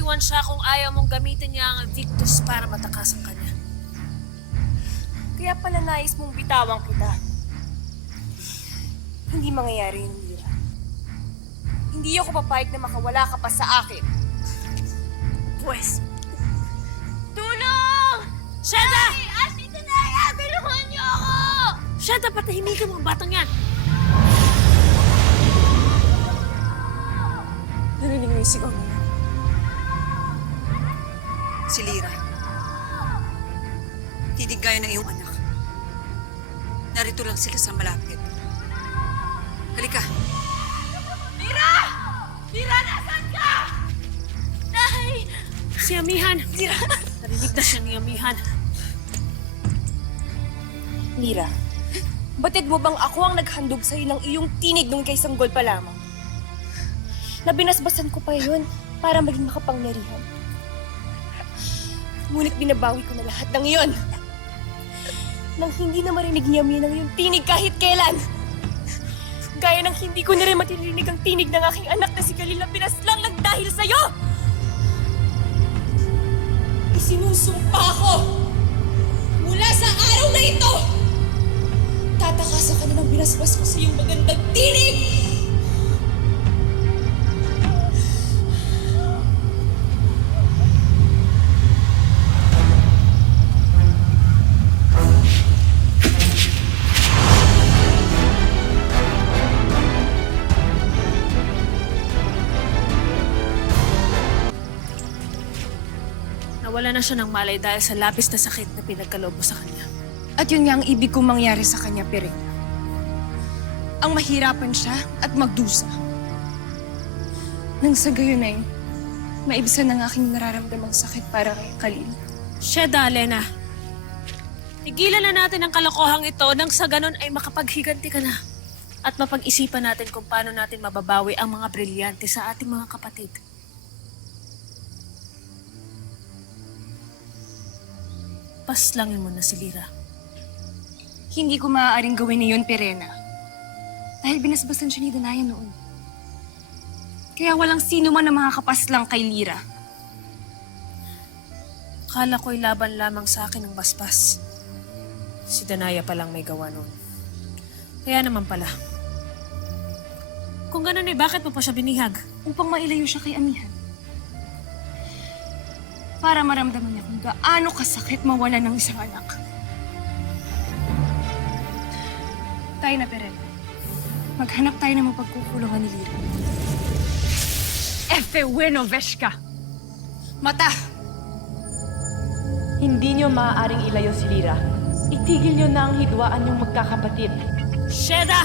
iiwan siya kung ayaw mong gamitin niya ang Victus para matakasan ka niya. Kaya pala nais mong bitawan kita. Hindi mangyayari yun, Lira. Hindi ako papayag na makawala ka pa sa akin. Pwes. Tulong! Sheda! Ate Tanaya! Tulungan niyo ako! Sheda, patahimikan mo ang batang yan! Narinig mo yung sigaw niya. Si Lira. Tinig gaya ng iyong anak. Narito lang sila sa malapit. Halika. Lira! Lira, nasaan ka? Nay! Si Amihan! Lira! Narinig na siya ni Amihan. Lira, batid mo bang ako ang naghandog sa'yo ng iyong tinig nung kay Sanggol pa lamang? Nabinasbasan ko pa yun para maging makapangyarihan. Ngunit binabawi ko na lahat ng iyon. Nang hindi na marinig niya ang iyong tinig kahit kailan. Gaya ng hindi ko na rin matirinig ang tinig ng aking anak na si Kalila pinaslang ng dahil sa'yo! Isinusumpa ako! Mula sa araw na ito! Tatakasan ka na ng binasbas ko sa iyong magandang tinig! Nawala na siya ng malay dahil sa labis na sakit na pinagkaloob mo sa kanya. At yun nga ang ibig kong mangyari sa kanya, Pirena. Ang mahirapan siya at magdusa. Nang sa gayon ay maibisan ng aking nararamdamang sakit para kay Khalil. Sheda, Alena. Tigilan na natin ang kalokohang ito nang sa ganon ay makapaghiganti ka na. At mapag-isipan natin kung paano natin mababawi ang mga brilyante sa ating mga kapatid. Paslangin mo na si Lira. Hindi ko maaaring gawin na yun, Pirena. Dahil binasbasan siya ni Danaya noon. Kaya walang sino man na makakapaslang kay Lira. Kala ko'y laban lamang sa akin ng basbas. Si Danaya palang may gawa noon. Kaya naman pala. Kung ganun ay bakit mo pa siya binihag? Upang mailayo siya kay Amihan. Para maramdaman niya kung gaano kasakit mawala ng isang anak. Tayo na, Pirena. Maghanap tayo ng mapagkukulungan ni Lira. Efe bueno, Veshka! Mata! Hindi niyo maaaring ilayo si Lira. Itigil niyo na ang hidwaan niyong magkakapatid. Sheda!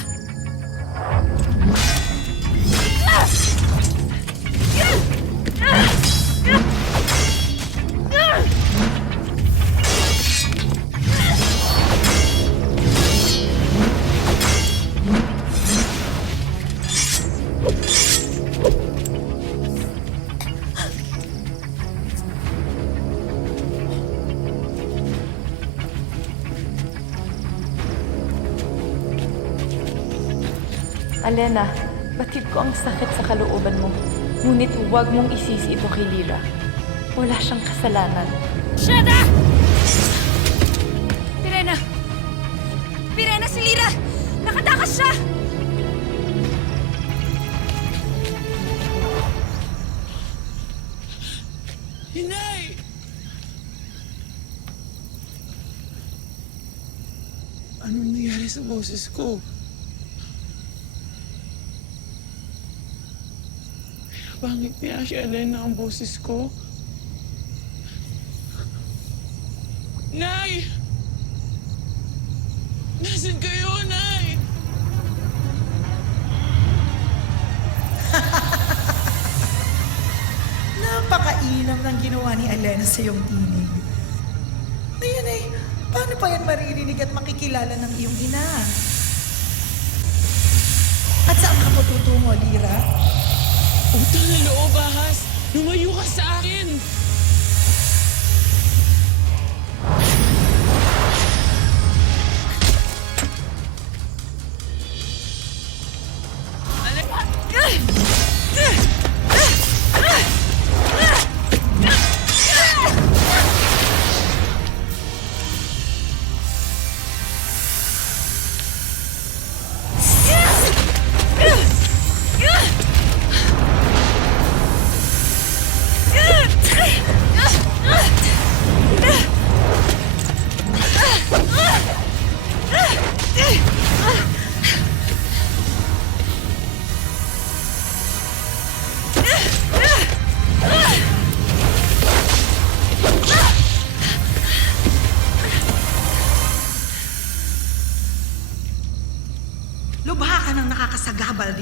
Alena, batid ko ang sakit sa kalooban mo. Ngunit huwag mong isisi ito kay Lira. Wala siyang kasalanan. Sheda! Pirena! Pirena, si Lira! Nakatakas siya! Hinay! Anong nangyari sa boses ko? Pangit niya si Alena ang boses ko. Nay! Nasaan kayo, Nay? Napakainam ng ginawa ni Alena sa iyong tinig. Ayan ay, paano pa yan maririnig at makikilala ng iyong ina? At saan ka po tutungo, Lira? Utang na loob, ahas! Lumayo ka sa akin!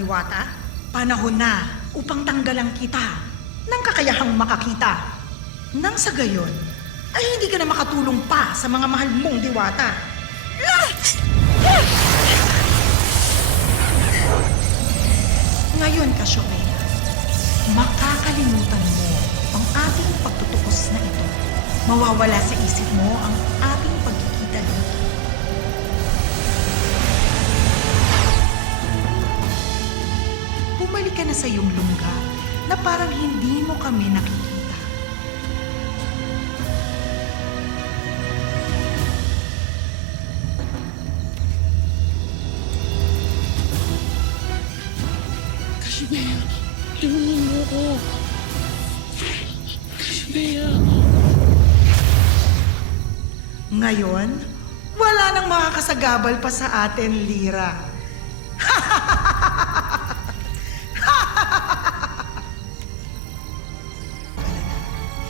diwata. Panahon na upang tanggalan kita ng kakayahang makakita. Nang sa gayon, ay hindi ka na makatulong pa sa mga mahal mong diwata. Ngayon, Cassiopeia, makakalimutan mo ang ating pagtutukos na ito. Mawawala sa isip mo ang ating pagkikita dito. Bumalik ka na sa iyong lungga na parang hindi mo kami nakikita. Cassiopeia, tulungan mo ko. Cassiopeia. Ngayon, wala nang makakasagabal pa sa atin, Lyra.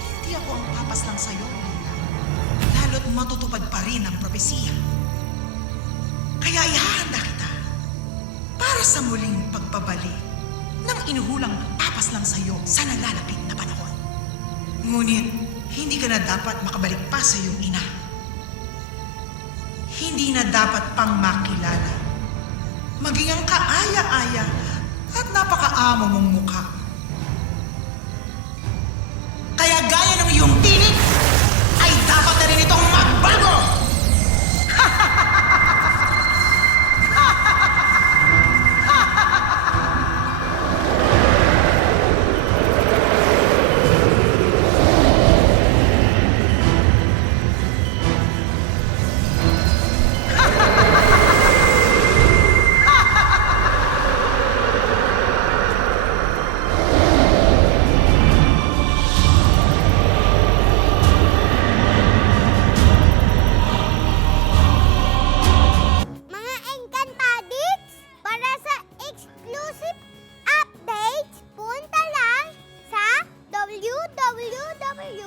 Hindi ako ang papas lang sa'yo, Lyra. Lalo't matutupad pa rin ang propesiya. Kaya ihahanda kita para sa muling pagbabalik ng inuhulang papas lang sa'yo sa nalalapit na panahon. Ngunit, hindi ka na dapat makabalik pa sa iyong ina. Hindi na dapat pang makilala. Maging ang kaaya-aya at napakaamo mong mukha. Kaya gaya ng iyong tinig, ay dapat na rin itong magbago! Mga Encantadits, para sa exclusive updates, punta lang sa www